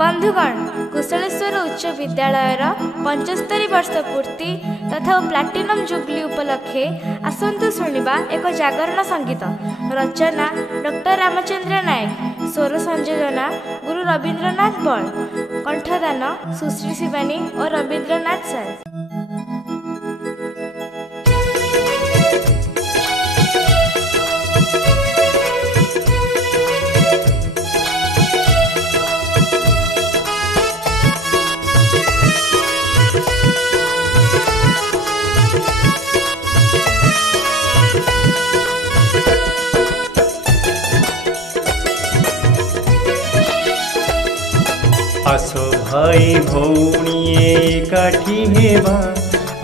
बंधुगण कुशलेश्वर उच्च विद्यालयर 75 वर्ष पूर्ति तथा प्लाटिनम जुबली उपलक्षे आसतु शुणा एक जागरण संगीत रचना डॉक्टर रामचंद्र नायक स्वर संयोजना गुरु रवींद्रनाथ बल कंठदान सुश्री शिवानी और रवींद्रनाथ सर। आसो भाई भौणी एकाठी हेबा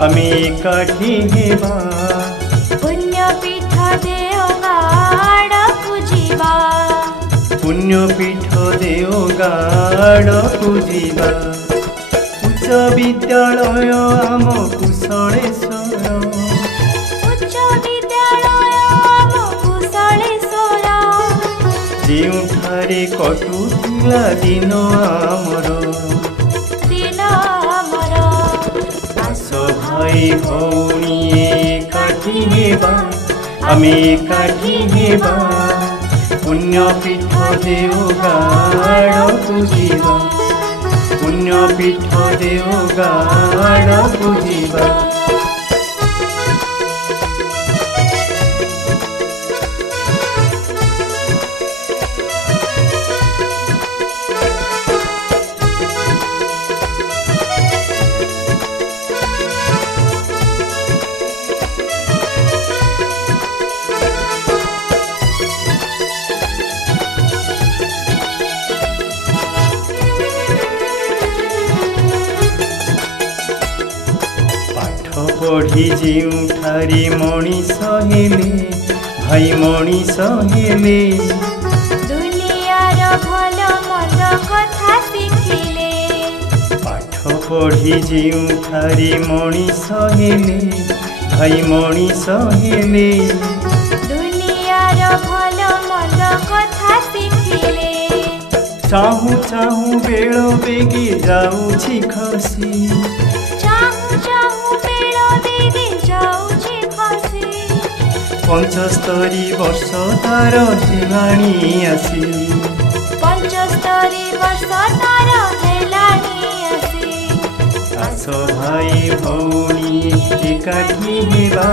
आमे एकाठी हेबा पुण्यपीठ देवगाड़ पूजिबा पुण्यपीठ देवगाड़ पूजिबा उच्च विद्यालय आम कुशलेश्वर उच्च विद्यालय आम कुशलेश्वर ଯେଉଁଠାରେ କଟୁଥିଲା ଦିନ ଆମର ଆସ ଭାଇ ଭଉଣୀ ଏକାଠି ହେବା ଆମେ ଏକାଠି ହେବା ପୁଣ୍ୟପୀଠ ଦେଓଗାଡ଼କୁ ଯିବା ପୁଣ୍ୟପୀଠ ଦେଓଗାଡ଼କୁ ଯିବା। पढ़ी ଯେଉଁଠାରେ ମଣିଷ ହେଲେ ଭାଇ ମଣିଷ ହେଲେ ଦୁନିଆର ଭଲ ମନ୍ଦ କଥା ଶିଖିଲେ ପାଠ ପଢ଼ି ଯେଉଁଠାରେ ମଣିଷ ହେଲେ ଭାଇ ମଣିଷ ହେଲେ ଦୁନିଆର ଭଲ ମନ୍ଦ କଥା ଶିଖିଲେ ଚାହୁଁ ଚାହୁଁ ବେଳ ବେଗି ଯାଉଛି ଖସି पंचस्तरी वर्ष तार हेलाणी आसी 75 वर्ष तार हेलाणी आसी आस भाई भौणी एकाठी हेबा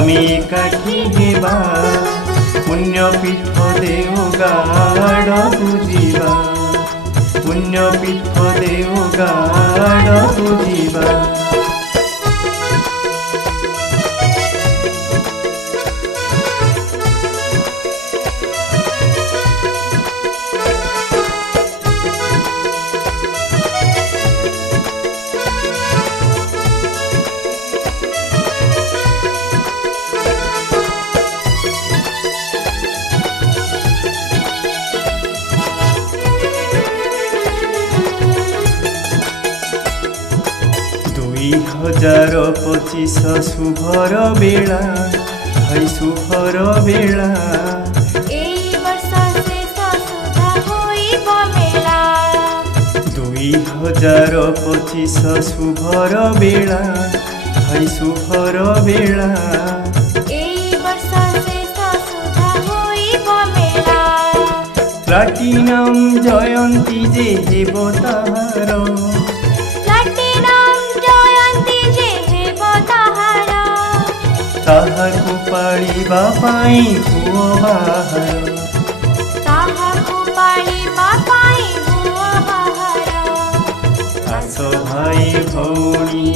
आमे एकाठी हेबा पुण्यपीठ देओगाड़କୁ ଯିବା पुण्यपीठ देओगाड़କୁ ଯିବା। हजार 25 शुभर बेला भाई शुभर बेला एई वर्ष शेष सुधा होइब मेला 2025 शुभर बेला भाई शुभर बेला एई वर्ष शेष सुधा होइब मेला प्लाटिनम जयंती जे हेब ताहार ताहाकु पाळिबा पाई हुओ बाहर ताहाकु पाळिबा पाई हुओ बाहर आस भाई भौणी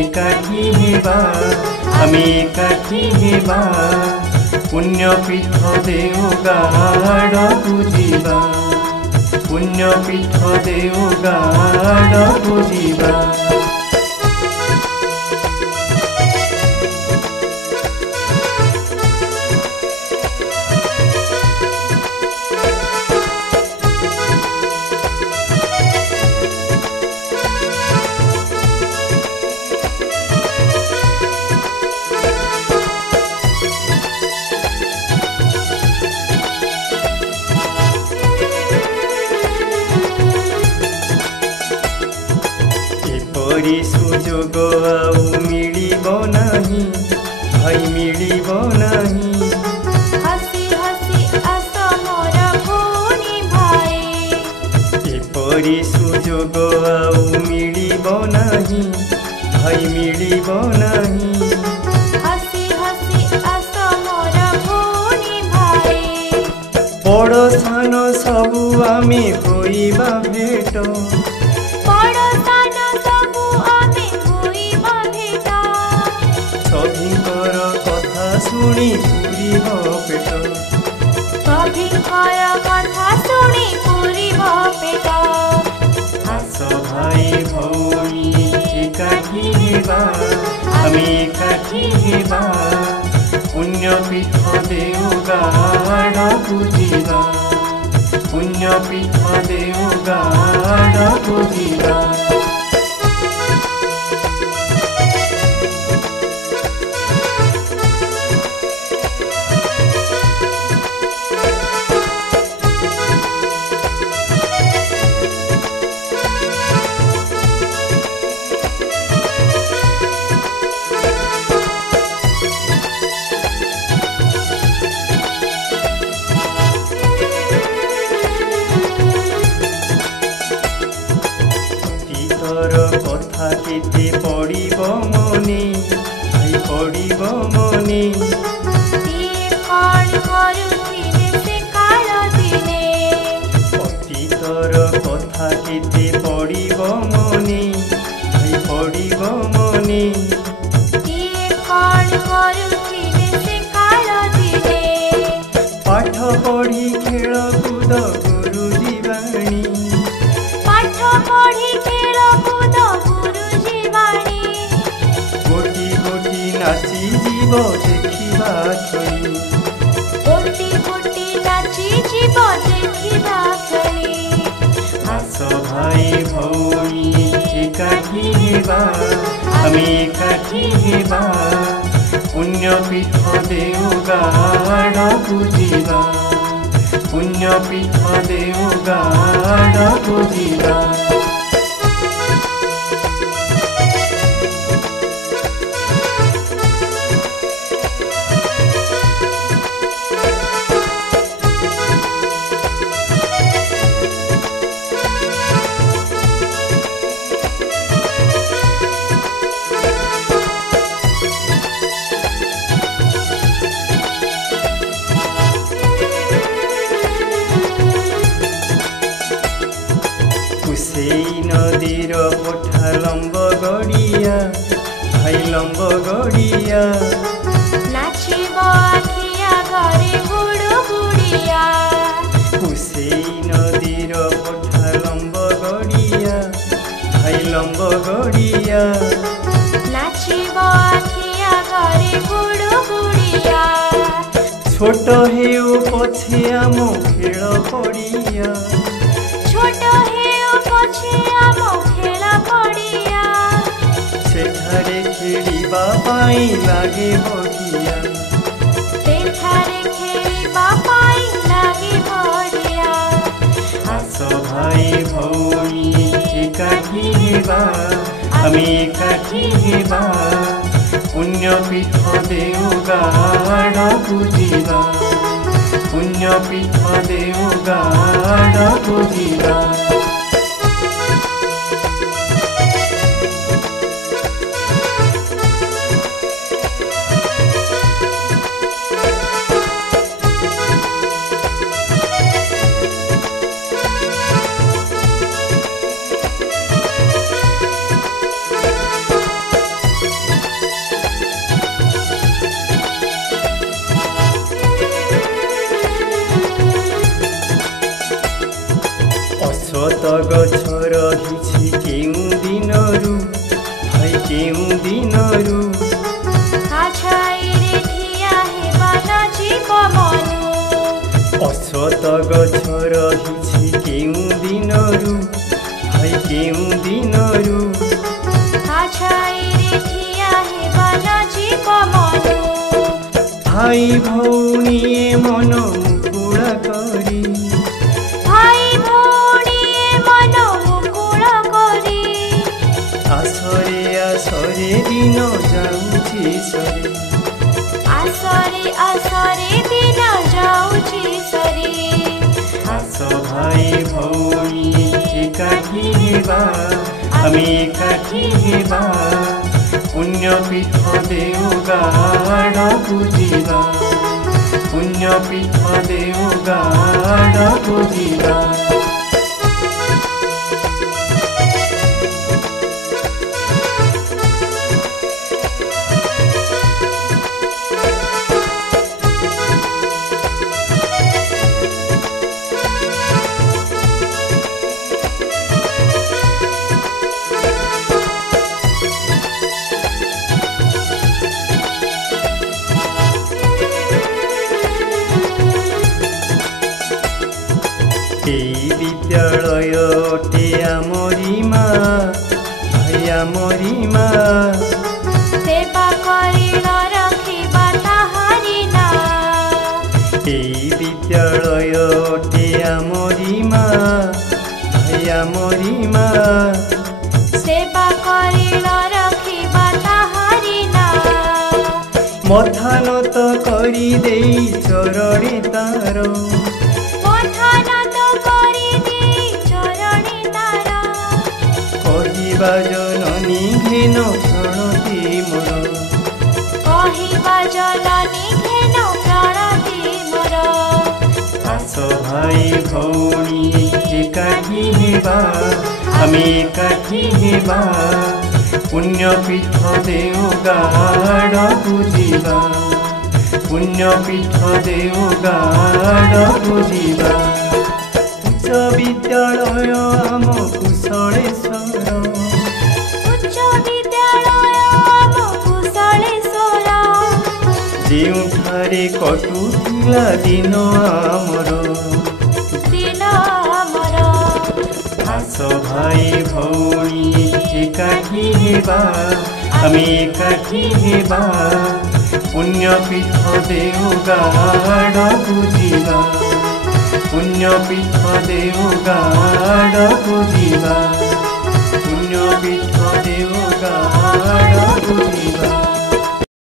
एकाठी हेबा आमे एकाठी हेबा पुण्यपीठ देओगाड़କୁ ଯିବା पुण्यपीठ देओगाड़କୁ ଯିବା। एपरी सुजोग आउ मिलिब नाही भाई मिलिब नाही हसी हसी आस मोर भौणी भाई एपरी सुजोग आउ मिलिब नाही भाई मिलिब नाही हसी हसी आस मोर भौणी भाई पड़ोसान सबु आमे होइबा भेट पड़ोसान सबु आमे होइबा भेट सभिंकर कथा शुणी पूरिब पेट सभिंकर कथा शुणी पूरिब पेट आस भाई भौणी एकाठी हेबा आमे एकाठी हेबा पुण्यपीठ देवगाड़ पूजिबा पुण्यपीठ देवगाड़ पूजिबा कथा केते पड़िब मने भाई पड़िब मने कौन करुथिले से काल दिने अतीतर कथा केते पड़िब मने भाई पड़िब मने कौन करुथिले से काल दिने पाठ पढ़ी खेल कूद गुरुजी बाणी पाठ पढ़ी खेल कूद गुरुजी बाणी गोटी गोटी नाची जीव देखिबा छड़ी गोटी गोटी नाची जीव देखिबा छड़ी आस भाई भौणी एकाठी हेबा आमे एकाठी हेबा पुण्यपीठ देवगाड़ पूजिबा पुण्यपीठ देवगाड़ पूजिबा कुसेई नदीर पठा लंब गड़िया भाई लंब गड़िया नाचिब आखिया घरे गुड़ु गुड़िया कुसेई नदीर पठा लंब गड़िया भाई लंब गड़िया नाचिब आखिया घरे गुड़ु गुड़िया छोट हेउ पछे आम खेल पड़िया छोट हेउ पछे आम खेल पड़िया सेठारे खेलिबा पाई लागे बगिया सेठारे खेलिबा पाई लागे बगिया आस भाई भौणी एकाठी हेबा आमे एकाठी हेबा पुण्यपीठ देवगाड़ पूजिबा पुण्यपीठ देवगाड़ पूजिबा अश्वत्थ गछ रहिछि केउँ दिनरू भाई केउँ दिनरू आछाइरे ठिया हेबा नजिक मनु अश्वत्थ गछ रहिछि केउँ दिनरू भाई केउँ दिनरू आछाइरे ठिया हेबा नजिक मनु भाई भौणी मन मुकुला करी भाई भौणी मन मुकुला करी आस ସରି आसरे दिन जाऊची सरी आस भाई भौणी एकाठी हेबा आमे एकाठी हेबा पुण्यपीठ देवगाड़कु जिबा पुण्यपीठ देवगाड़कु जिबा विद्यालयटे आमरी मा भाई आमरी मा सेवा करिण रखिबा ताहारी ना विद्यालयटे आमरी मा भाई आमरी मा सेवा करिण रखिबा ताहारी ना मथानत करी देई चरणी तार जननी घेन प्रणति मोर आस भाई भौणी एकाठी हेबा आमे एकाठी हेबा पुण्यपीठ देवगाड़कु जिबा पुण्यपीठ देवगाड़कु जिबा उच्च विद्यालय आम कुशलेश्वर ଯେଉଁଠାରେ କଟୁଥିଲା ଦିନ ଆମର ଆସ ଭାଇ ଭଉଣୀ ଏକାଠି ହେବା ଆମେ ଏକାଠି ହେବା ପୁଣ୍ୟପୀଠ ଦେଓଗାଡ଼କୁ ଯିବା ପୁଣ୍ୟପୀଠ ଦେଓଗାଡ଼କୁ ଯିବା ପୁଣ୍ୟପୀଠ ଦେଓଗାଡ଼କୁ ଯିବା।